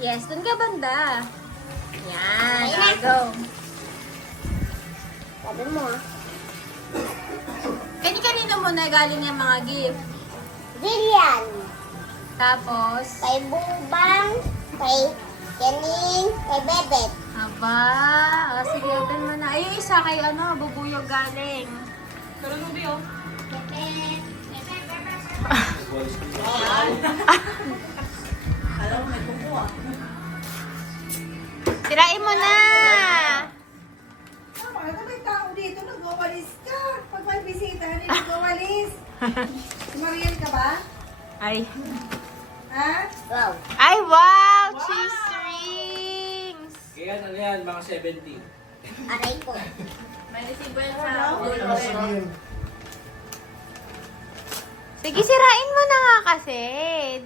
Yes, dun ka banda. Yan, go. Sabi mo ah. Kanino muna galing yung mga gift? Jillian. Tapos, Kay Bubang. Kay Kening. Kay Bebet. aba, sige, open mo na. Ay, yung isa kay bubuyog galing. Bebet. Tirain mo na! Ano may tao dito? Nagwawalis ka. Pag may bisita, hindi nagwawalis. Marian ka ba? Ay. Ha? Wow. Ay, wow! Cheese rings! Kaya ano yan, mga 70. Aray ko. May resibo yan sa Sige, sirain mo na nga kasi.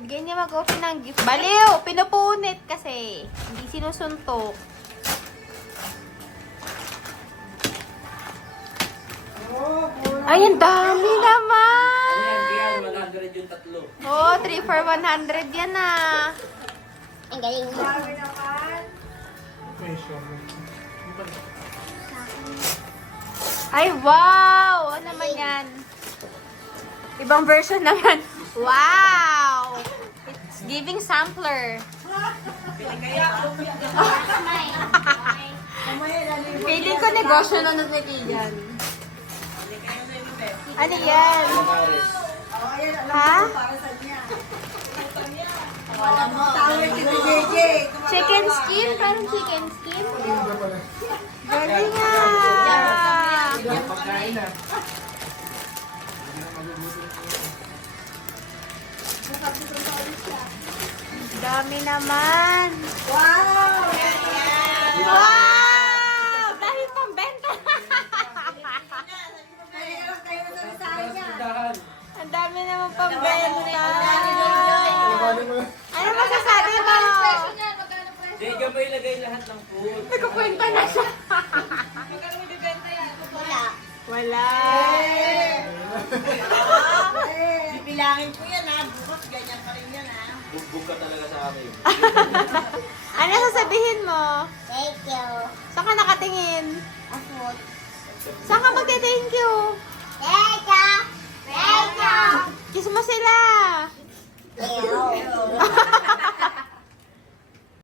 Ganyan mag-open ng gift. Baliw! Pinupunit kasi. Hindi sinusuntok. Ay, ang dami naman! Ano yan, kaya 100 yung tatlo. Oh, 3 for 100 yan ah. Ang galing mo. Marami naman. Ay, wow! Ano naman yan? Ibang version naman. Wow! It's giving sampler. Feeling ko negosyo na nagtitigyan. Ano yan? Pamaris. Oh, ayan, alam Ha? mo para sa niya. Alam mo. Tawag si JJ. Chicken skin? Parang chicken skin? Galing nga! Yung pagkain na. Dami naman. Wow! Wow! Dahil pambenta. Kaya lang kayo na sa niya. Tindahan. Ang dami naman pambenta. Ano masasabi mo? Hindi, diyan mo ilagay lahat ng food. Nagkukwenta na siya. Wala. Wala. Bibilangin ko yan ha. Bukas ganyan pa rin yan ha. Bugbog ka talaga sa akin. Ano sasabihin mo? Thank you. Saan ka nakatingin? Afot. Saan ka magte-thank you? Thank you. Thank you. Kiss mo sila. Ew.